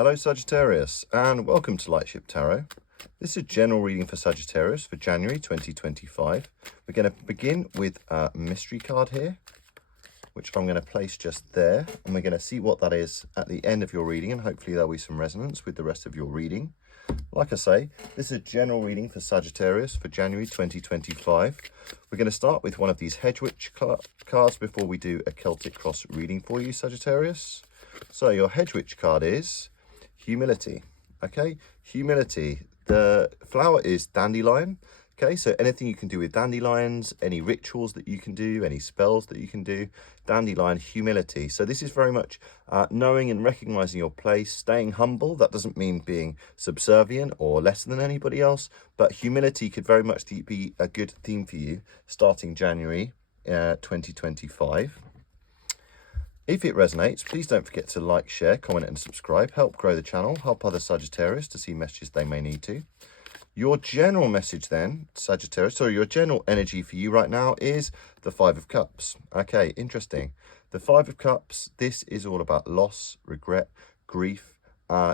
Hello Sagittarius and welcome to Lightship Tarot. This is a general reading for Sagittarius for January 2025. We're going to begin with a mystery card here, which I'm going to place just there, and we're going to see what that is at the end of your reading, and hopefully there'll be some resonance with the rest of your reading. Like I say, this is a general reading for Sagittarius for January 2025. We're going to start with one of these hedge witch cards before we do a Celtic cross reading for you, Sagittarius. So your hedge witch card is humility. Okay, humility. The flower is dandelion. Okay, so anything you can do with dandelions, any rituals that you can do, any spells that you can do, dandelion, humility. So this is very much knowing and recognizing your place, staying humble. That doesn't mean being subservient or less than anybody else, but humility could very much be a good theme for you starting January 2025. If it resonates, please don't forget to like, share, comment and subscribe. Help grow the channel, help other Sagittarius to see messages they may need to. Your general message then, Sagittarius, so your general energy for you right now is the Five of Cups. Okay, interesting. The Five of Cups, this is all about loss, regret, grief.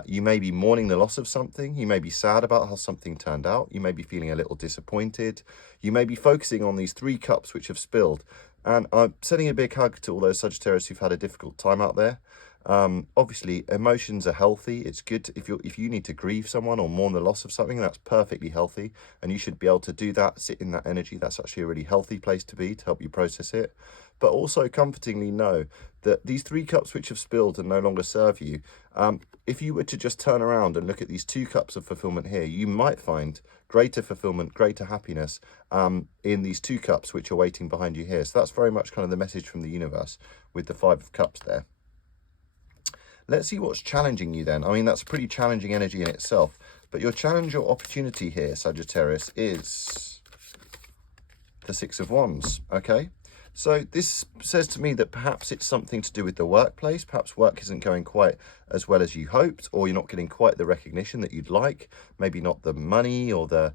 You may be mourning the loss of something. You may be sad about how something turned out. You may be feeling a little disappointed. You may be focusing on these three cups which have spilled. And I'm sending a big hug to all those Sagittarius who've had a difficult time out there. Obviously, emotions are healthy. It's good if you need to grieve someone or mourn the loss of something, that's perfectly healthy. And you should be able to do that, sit in that energy. That's actually a really healthy place to be to help you process it. But also comfortingly know that these three cups which have spilled and no longer serve you, if you were to just turn around and look at these two cups of fulfillment here, you might find greater fulfillment, greater happiness in these two cups which are waiting behind you here. So that's very much kind of the message from the universe with the Five of Cups there. Let's see what's challenging you then. I mean, that's a pretty challenging energy in itself, but your challenge or opportunity here, Sagittarius, is the Six of Wands, okay? So this says to me that perhaps it's something to do with the workplace. Perhaps work isn't going quite as well as you hoped, or you're not getting quite the recognition that you'd like. Maybe not the money or the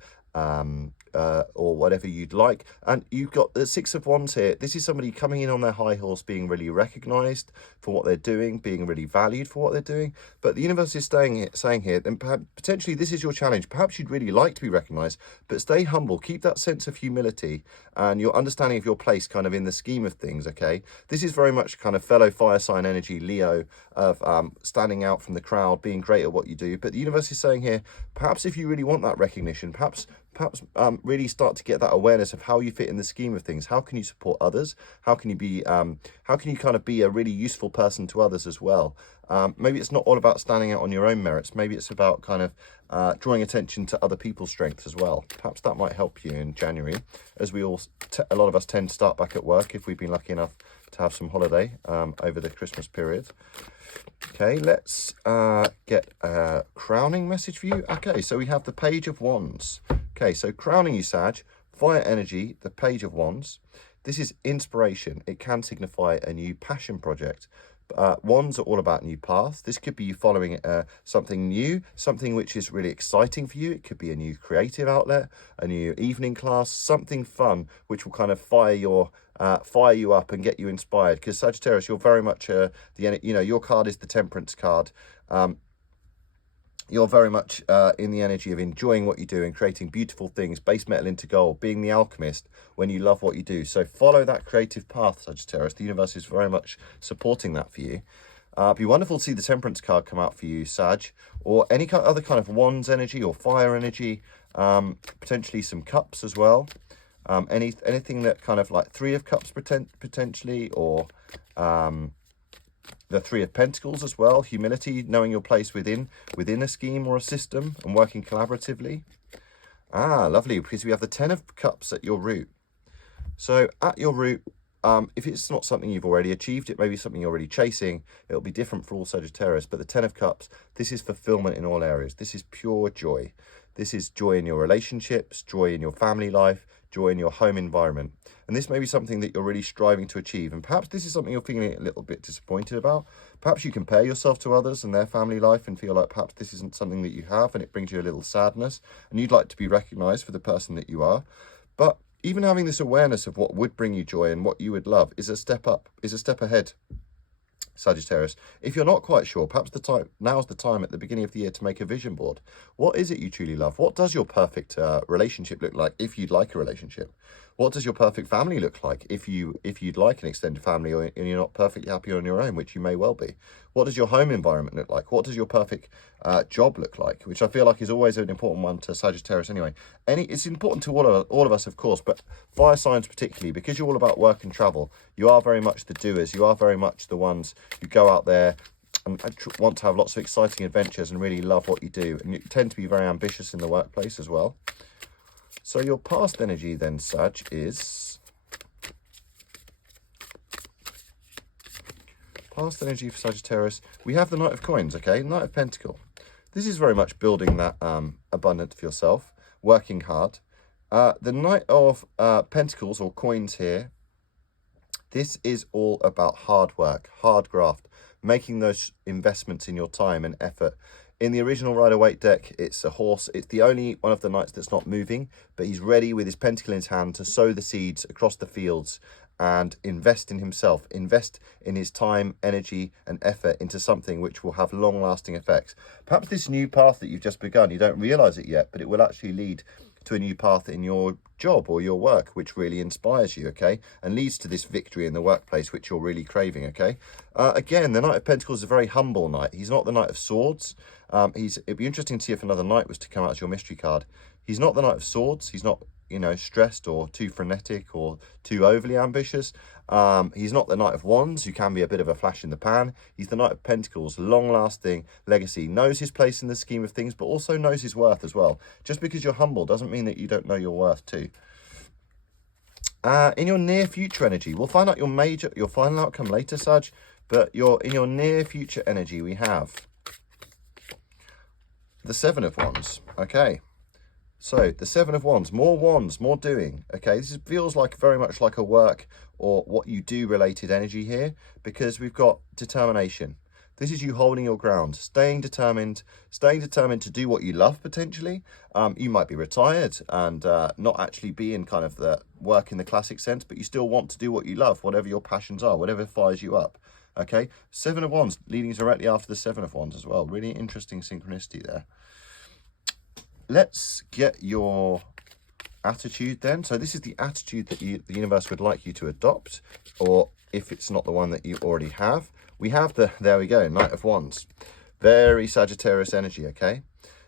or whatever you'd like. And you've got the Six of Wands here. This is somebody coming in on their high horse, being really recognized for what they're doing, being really valued for what they're doing. But the universe is saying here, then potentially this is your challenge. Perhaps you'd really like to be recognized, but stay humble. Keep that sense of humility and your understanding of your place kind of in the scheme of things, okay? This is very much kind of fellow fire sign energy, Leo, of standing out from the crowd, being great at what you do. But the universe is saying here, perhaps if you really want that recognition, perhaps really start to get that awareness of how you fit in the scheme of things. How can you support others? How can you be how can you kind of be a really useful person to others as well? Maybe it's not all about standing out on your own merits. Maybe it's about kind of drawing attention to other people's strengths as well. Perhaps that might help you in January, as we all a lot of us tend to start back at work if we've been lucky enough to have some holiday over the Christmas period. Okay, let's get a crowning message for you. Okay, so we have the Page of Wands. Okay, so crowning you, Sag, fire energy, the Page of Wands. This is inspiration. It can signify a new passion project. Wands are all about new paths. This could be you following something new, something which is really exciting for you. It could be a new creative outlet, a new evening class, something fun which will kind of fire you up and get you inspired. Because Sagittarius, you're very much your card is the Temperance card. You're very much in the energy of enjoying what you do and creating beautiful things, base metal into gold, being the alchemist when you love what you do. So follow that creative path, Sagittarius. The universe is very much supporting that for you. It'd be wonderful to see the Temperance card come out for you, Sag, or any other kind of Wands energy or fire energy, potentially some cups as well. Anything that kind of like Three of Cups potentially, or the Three of Pentacles as well. Humility, knowing your place within a scheme or a system and working collaboratively. Lovely, because we have the Ten of Cups at your root. So at your root, if it's not something you've already achieved, it may be something you're already chasing. It'll be different for all Sagittarius. But the Ten of Cups, this is fulfillment in all areas. This is pure joy. This is joy in your relationships, joy in your family life, joy in your home environment. And this may be something that you're really striving to achieve. And perhaps this is something you're feeling a little bit disappointed about. Perhaps you compare yourself to others and their family life and feel like perhaps this isn't something that you have and it brings you a little sadness and you'd like to be recognized for the person that you are. But even having this awareness of what would bring you joy and what you would love is a step up, is a step ahead. Sagittarius. If you're not quite sure, perhaps now's the time at the beginning of the year to make a vision board. What is it you truly love? What does your perfect relationship look like if you'd like a relationship? What does your perfect family look like if you'd like an extended family and you're not perfectly happy on your own, which you may well be? What does your home environment look like? What does your perfect job look like? Which I feel like is always an important one to Sagittarius anyway. It's important to all of us, of course, but fire signs particularly, because you're all about work and travel. You are very much the doers. You are very much the ones who go out there and want to have lots of exciting adventures and really love what you do. And you tend to be very ambitious in the workplace as well. So your past energy then, Sag, is... Past energy for Sagittarius. We have the Knight of Coins, okay? Knight of Pentacle. This is very much building that abundance for yourself, working hard. The Knight of Pentacles, or coins here, this is all about hard work, hard graft, making those investments in your time and effort. In the original Rider-Waite deck, it's a horse. It's the only one of the knights that's not moving, but he's ready with his pentacle in his hand to sow the seeds across the fields and invest in himself, invest in his time, energy, and effort into something which will have long-lasting effects. Perhaps this new path that you've just begun, you don't realize it yet, but it will actually lead to a new path in your job or your work, which really inspires you, okay, and leads to this victory in the workplace, which you're really craving, okay. Again, the Knight of Pentacles is a very humble knight. He's not the Knight of Swords. It'd be interesting to see if another knight was to come out as your mystery card. He's not the Knight of Swords. He's not, you know, stressed or too frenetic or too overly ambitious. He's not the Knight of Wands, who can be a bit of a flash in the pan. He's the Knight of Pentacles, long-lasting legacy, knows his place in the scheme of things, but also knows his worth as well. Just because you're humble doesn't mean that you don't know your worth too. In your near future energy, we'll find out your final outcome later, Sag, but in your near future energy, we have the Seven of Wands, okay. So the Seven of Wands, more doing, okay. This feels like very much like a work or what you do related energy here, because we've got determination. This is you holding your ground, staying determined to do what you love potentially. You might be retired and not actually be in kind of the work in the classic sense, but you still want to do what you love, whatever your passions are, whatever fires you up. Okay, Seven of Wands leading directly after the Seven of Wands as well. Really interesting synchronicity there. Let's get your attitude then. So this is the attitude that the universe would like you to adopt, or if it's not the one that you already have. We have there we go, Knight of Wands. Very Sagittarius energy, okay?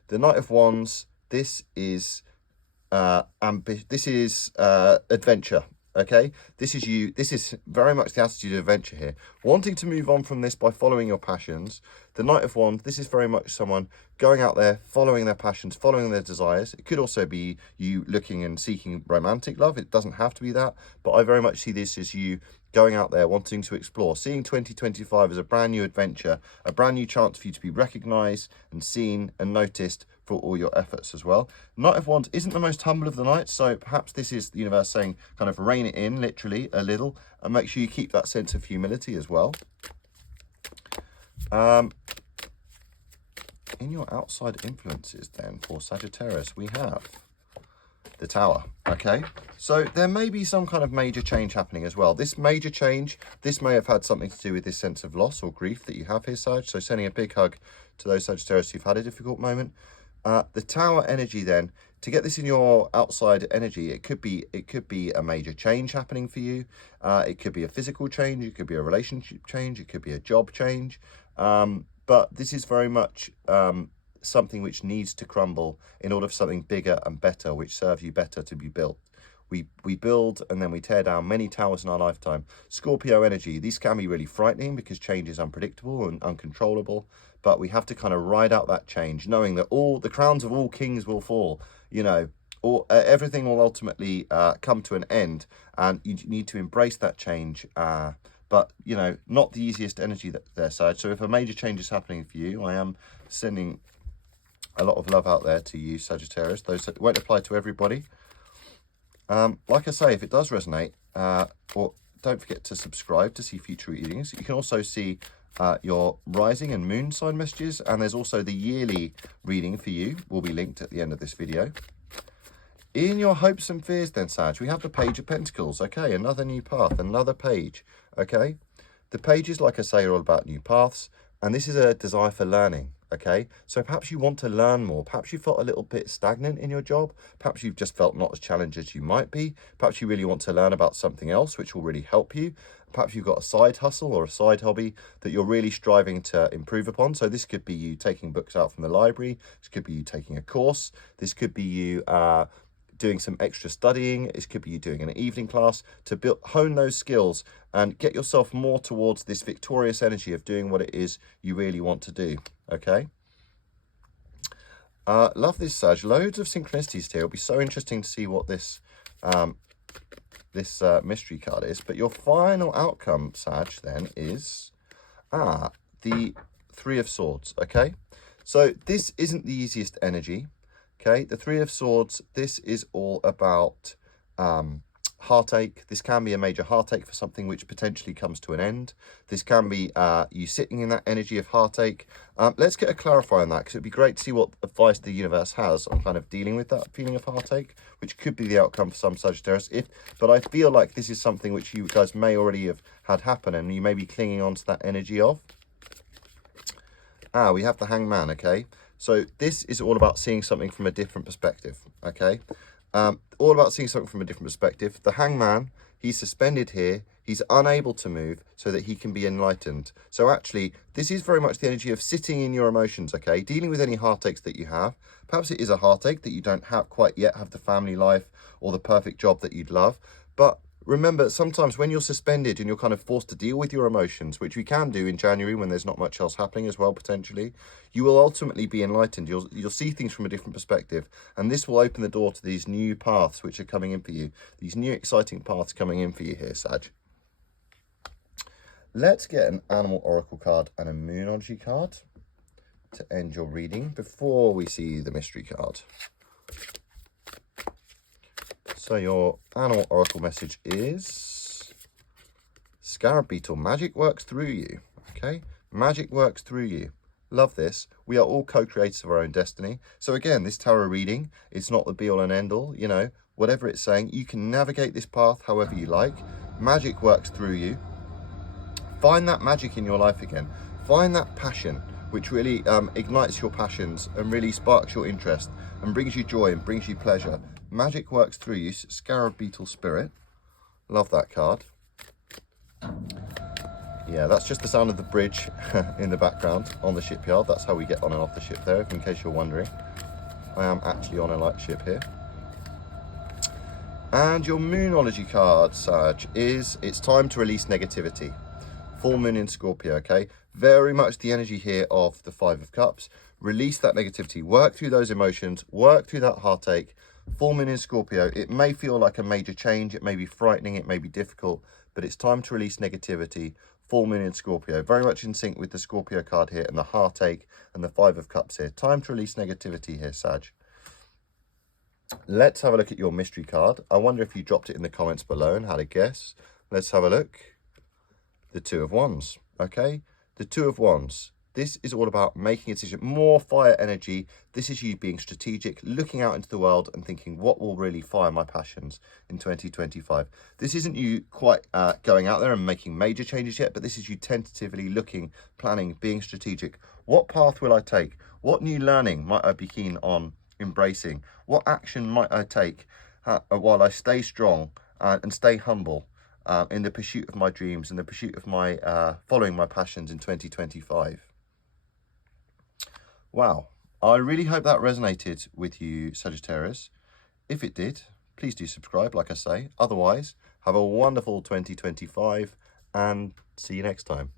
The Knight of Wands, this is adventure. Okay, this is very much the attitude of adventure here, wanting to move on from this by following your passions. The Knight of Wands, this is very much someone going out there, following their passions, following their desires. It could also be you looking and seeking romantic love. It doesn't have to be that, but I very much see this as you going out there, wanting to explore, seeing 2025 as a brand new adventure, a brand new chance for you to be recognized and seen and noticed for all your efforts as well. Knight of Wands isn't the most humble of the knights, so perhaps this is the universe saying kind of rein it in literally a little and make sure you keep that sense of humility as well. In your outside influences then for Sagittarius, we have the Tower, okay? So there may be some kind of major change happening as well. This major change, this may have had something to do with this sense of loss or grief that you have here, Sag. So sending a big hug to those Sagittarius who've had a difficult moment. The Tower energy then, to get this in your outside energy, it could be a major change happening for you. It could be a physical change, it could be a relationship change, it could be a job change. But this is very much something which needs to crumble in order for something bigger and better, which serves you better to be built. We build and then we tear down many towers in our lifetime. Scorpio energy, these can be really frightening because change is unpredictable and uncontrollable, but we have to kind of ride out that change, knowing that all the crowns of all kings will fall, you know, everything will ultimately come to an end, and you need to embrace that change. But, you know, not the easiest energy there, Sag. So if a major change is happening for you, I am sending a lot of love out there to you, Sagittarius. Those that won't apply to everybody. Like I say, if it does resonate, or don't forget to subscribe to see future readings. You can also see your rising and moon sign messages, and there's also the yearly reading for you will be linked at the end of this video. In your hopes and fears then, Sag, we have the Page of Pentacles. Okay, another new path, another page. Okay, The pages, like I say, are all about new paths, and this is a desire for learning, okay? So perhaps you want to learn more. Perhaps you felt a little bit stagnant in your job. Perhaps you've just felt not as challenged as you might be. Perhaps you really want to learn about something else, which will really help you. Perhaps you've got a side hustle or a side hobby that you're really striving to improve upon. So this could be you taking books out from the library. This could be you taking a course. This could be you doing some extra studying. It could be you doing an evening class to hone those skills and get yourself more towards this victorious energy of doing what it is you really want to do. Okay. Love this, Sag. Loads of synchronicities here. It'll be so interesting to see what this mystery card is. But your final outcome, Sag, then is the Three of Swords. Okay. So this isn't the easiest energy. Okay, the Three of Swords, this is all about heartache. This can be a major heartache for something which potentially comes to an end. This can be you sitting in that energy of heartache. Let's get a clarifier on that, because it'd be great to see what advice the universe has on kind of dealing with that feeling of heartache, which could be the outcome for some Sagittarius. But I feel like this is something which you guys may already have had happen, and you may be clinging on to that energy of. We have the Hangman, okay? So this is all about seeing something from a different perspective, okay? All about seeing something from a different perspective. The Hangman, he's suspended here. He's unable to move so that he can be enlightened. So actually, this is very much the energy of sitting in your emotions, okay? Dealing with any heartaches that you have. Perhaps it is a heartache that you don't have quite yet have the family life or the perfect job that you'd love. But remember, sometimes when you're suspended and you're kind of forced to deal with your emotions, which we can do in January when there's not much else happening as well, potentially, you will ultimately be enlightened. You'll see things from a different perspective, and this will open the door to these new paths which are coming in for you, these new exciting paths coming in for you here, Sag. Let's get an Animal Oracle card and a Moonology card to end your reading before we see the mystery card. So your Animal Oracle message is Scarab Beetle, magic works through you. Okay, magic works through you. Love this. We are all co-creators of our own destiny. So again, this tarot reading, it's not the be all and end all, you know, whatever it's saying, you can navigate this path however you like. Magic works through you. Find that magic in your life again. Find that passion which really ignites your passions and really sparks your interest and brings you joy and brings you pleasure. Magic works through you, Scarab Beetle Spirit. Love that card. Yeah, that's just the sound of the bridge in the background on the shipyard. That's how we get on and off the ship there, in case you're wondering. I am actually on a Lightship here. And your Moonology card, Sag, is it's time to release negativity. Full moon in Scorpio, okay? Very much the energy here of the Five of Cups. Release that negativity. Work through those emotions. Work through that heartache. Full moon in Scorpio. It may feel like a major change. It may be frightening. It may be difficult. But it's time to release negativity. Full moon in Scorpio. Very much in sync with the Scorpio card here and the heartache and the Five of Cups here. Time to release negativity here, Sag. Let's have a look at your mystery card. I wonder if you dropped it in the comments below and had a guess. Let's have a look. The Two of Wands, okay? The Two of Wands. This is all about making a decision, more fire energy. This is you being strategic, looking out into the world and thinking, what will really fire my passions in 2025? This isn't you quite going out there and making major changes yet, but this is you tentatively looking, planning, being strategic. What path will I take? What new learning might I be keen on embracing? What action might I take while I stay strong and stay humble in the pursuit of my dreams, in the pursuit of my following my passions in 2025? Wow, I really hope that resonated with you, Sagittarius. If it did, please do subscribe, like I say. Otherwise, have a wonderful 2025 and see you next time.